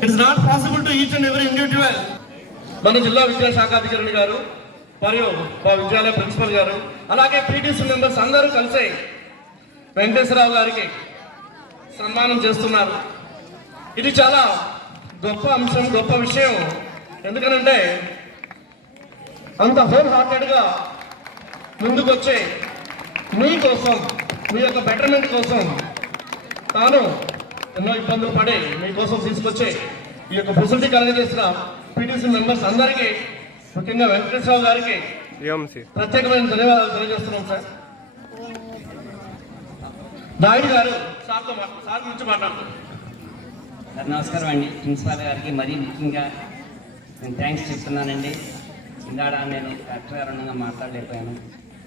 It is not possible to each and every individual. మన జిల్లా విద్యాశాఖాధికారి గారు మరియు మా విద్యాలయ ప్రిన్సిపల్ గారు అలాగే పీటీసీ మెంబర్స్ అందరూ కలిసి వెంకటేశ్వరరావు గారికి సన్మానం చేస్తున్నారు. ఇది చాలా గొప్ప అంశం, గొప్ప విషయం. ఎందుకనంటే అంత హోల్ హార్టెడ్గా ముందుకొచ్చే మీకోసం, మీ యొక్క బెటర్మెంట్ కోసం తాను ఎన్నో ఇబ్బందులు పడి మీకోసం తీసుకొచ్చే ఈ యొక్క ఫెసిలిటీ కలగజేసిన పీటీసీ మెంబర్స్ అందరికీ, ముఖ్యంగా వెంకటేశ్వరరావు గారికి ప్రత్యేకమైన ధన్యవాదాలు తెలియజేస్తున్నాం సార్. నాయుడు గారు సార్ నుంచి మాట్లాడుతున్నారు. నమస్కారం అండి. ప్రిన్సిపాల్ గారికి మరీ ముఖ్యంగా నేను థ్యాంక్స్ చెప్తున్నానండి. ఇందాడ నేను కలెక్టర్ గారు ఉండగా మాట్లాడలేకపోయాను.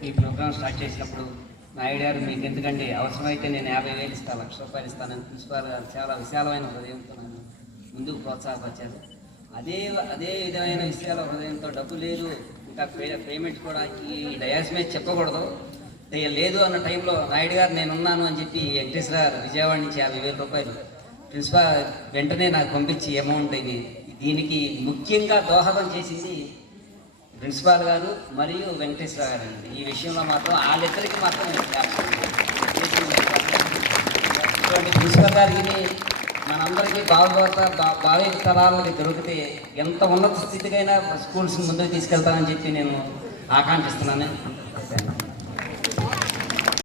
ఈ ప్రోగ్రామ్ స్టార్ట్ చేసినప్పుడు నాయుడు గారు మీకు ఎందుకండి అవసరమైతే నేను 50,000 ఇస్తాను, ₹1,00,000 ఇస్తానని ప్రిన్సిపాల్ గారు చాలా విశాలమైన హృదయంతో నన్ను ముందుకు ప్రోత్సాహపరిచారు. అదే విధమైన విషయాల హృదయంతో డబ్బు లేదు ఇంకా పేమెంట్ కూడా ఈ డయాస్ మీద చెప్పకూడదు లేదు అన్న టైంలో నాయుడు గారు నేనున్నాను అని చెప్పి వెంకటేశ్వర గారు విజయవాడ నుంచి ₹50,000 ప్రిన్సిపాల్ వెంటనే నాకు పంపించి అమౌంట్ ఇది దీనికి ముఖ్యంగా దోహదం చేసింది ప్రిన్సిపాల్ గారు మరియు వెంకటేశ్వర గారు అండి. ఈ విషయంలో మాత్రం వాళ్ళిద్దరికి మాత్రం ఇటువంటి ప్రిన్సిపాల్ గారికి మనందరికీ భావి తరాలకి దొరికితే ఎంత ఉన్నత స్థితికైనా స్కూల్స్ ముందుకు తీసుకెళ్తానని చెప్పి నేను ఆకాంక్షిస్తున్నాను.